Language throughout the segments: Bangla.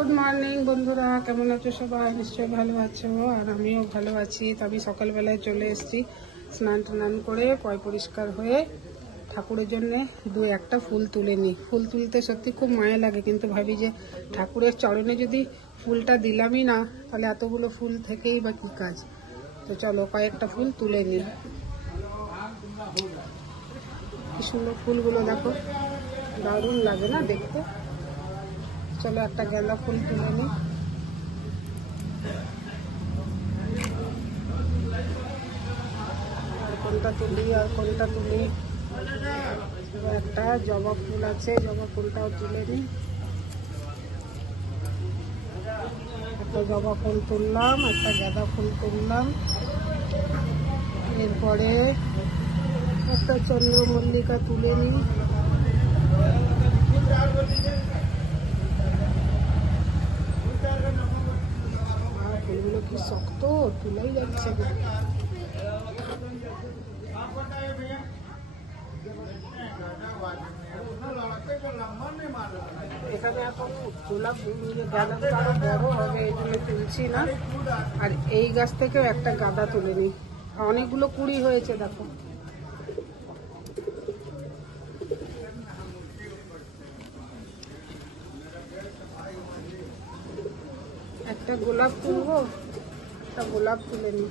গুড মর্নিং বন্ধুরা, কেমন আছো সবাই? নিশ্চয়ই ভালো আছো, আর আমিও ভালো আছি। তো আমি সকালবেলায় চলে এসেছি স্নান টান করে, পয় পরিষ্কার হয়ে ঠাকুরের জন্য একটা ফুল তুলে নিই। ফুল তুলতে সত্যি খুব মায়া লাগে, কিন্তু ভাবি যে ঠাকুরের চরণে যদি ফুলটা দিলামই না, তাহলে এতগুলো ফুল থেকেই বা কী কাজ। তো চলো কয়েকটা ফুল তুলে নিই। কি সুন্দর ফুলগুলো দেখো, দারুণ লাগে না দেখতে। চলো একটা গাঁদা ফুল তুলে নিই। আর কোনটা তুলি একটা জবা ফুল আছে, জবা ফুলটাও তুলে নিই। একটা জবা ফুল তুললাম, একটা গাঁদা ফুল তুললাম। এরপরে একটা চন্দ্রমল্লিকা তুলে নিই। ফুলগুলো কি শক্ত, তুলেই যাচ্ছে। এখানে এখন গোলাপ গাঁদাগুলো আরো বড় হবে, এই জন্য তুলছি না। আর এই গাছ থেকেও একটা গাঁদা তুলে নিই। অনেকগুলো কুড়ি হয়েছে দেখো। একটা গোলাপ তুলবো, একটা গোলাপ তুলে নিই।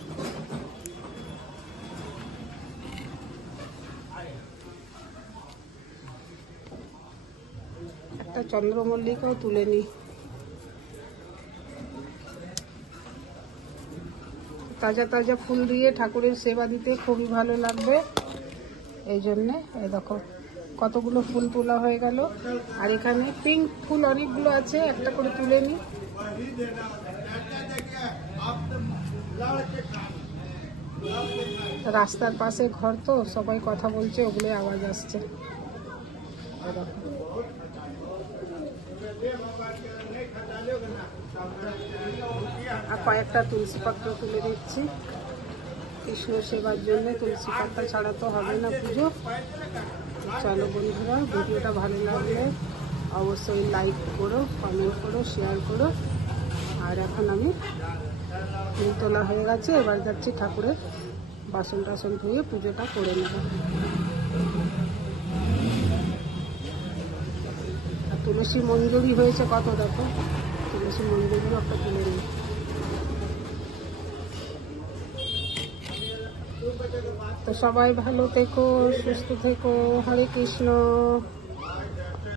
একটা চন্দ্রমল্লিকাও তুলে নিই। তাজা তাজা ফুল দিয়ে ঠাকুরের সেবা দিতে খুবই ভালো লাগবে, এই জন্যে। এই দেখো কতগুলো ফুল তোলা হয়ে গেল। আর এখানে পিঙ্ক ফুল অনেকগুলো আছে, একটা করে তুলে নিই। রাস্তার পাশে ঘর তো, সবাই কথা বলছে, ওগুলো আওয়াজ আসছে। আর কয়েকটা তুলসী পাত্র তুলে দিচ্ছি। কৃষ্ণ সেবার জন্য তুলসী পাতা ছাড়া তো হবে না পুজো। চলো বন্ধুরা, ভিডিওটা ভালো লাগলে অবশ্যই লাইক করো, কমেন্ট করো, শেয়ার করো। আর এখন আমি ফুল তোলা হয়ে গেছে, এবার যাচ্ছি ঠাকুরের বাসন টাসন ধুয়ে পুজোটা করে নেব। আর তুলসী মঞ্জুরি হয়েছে কত দেখো, তুলসী মঞ্জুরিও একটা তুলে নিই। তো সবাই ভালো থেকো, সুস্থ থেকো। হরে কৃষ্ণ।